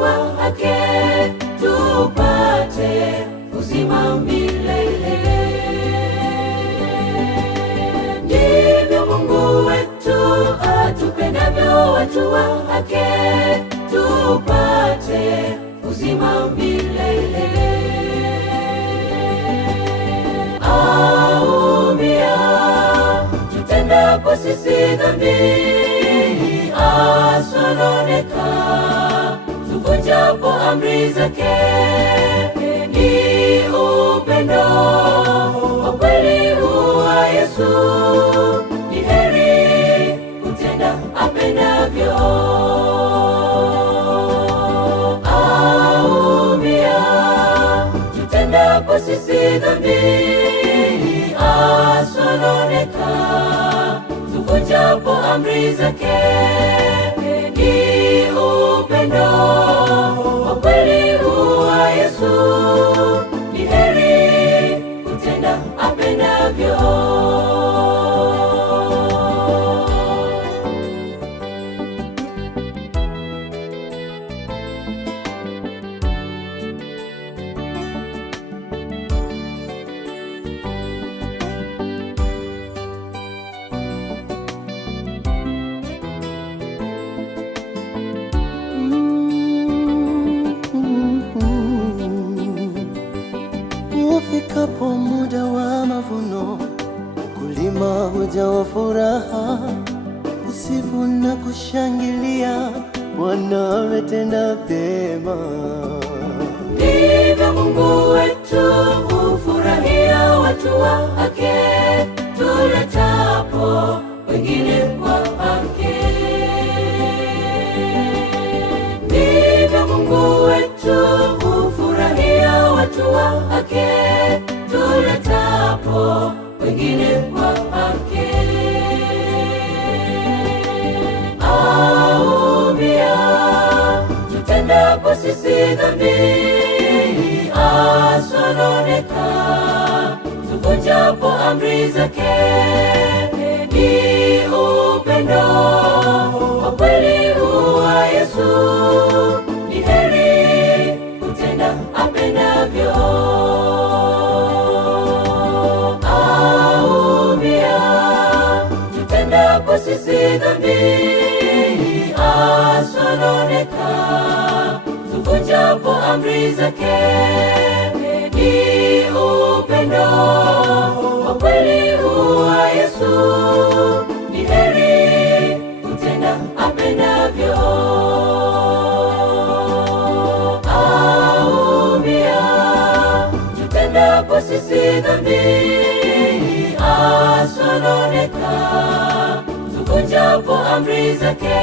watu wake, tupate uzima milele. Ndivyo Mungu wetu atupendavyo watu wake, tupate uzima milele. Aumia tutendapo sisi dhambi, asononeka tuvunjapo amri zake. Ni upendo wa kweli wa Yesu, ni heri kutenda apendavyo. Aumia tutendapo sisi dhambi, asononeka tuvunjapo amri zake. Ni upendo wa kweli wa Yesu, ni heri kutenda apendavyo. Ufikapo muda wa mavuno, kulima hujawa furaha, kusifu na kushangilia, Bwana ametenda vyema. Ndivyo Mungu wetu hufurahia watu wake, tuletapo wengine kwake. Ndivyo Mungu wetu hufurahia watu wake, tuletapo wengine kwake. Aumia tutendapo sisi dhambi, asononeka tuvunjapo amri zake. Ni upendo wa kweli wa Yesu, ni heri kutenda apendavyo. Aumia tutendapo sisi dhambi, asononeka tuvunjapo amri zake. Ni upendo wa kweli wa Yesu, ni heri kutenda apendavyo. Aumia tutendapo sisi dhambi, asononeka tuvunjapo amri zake.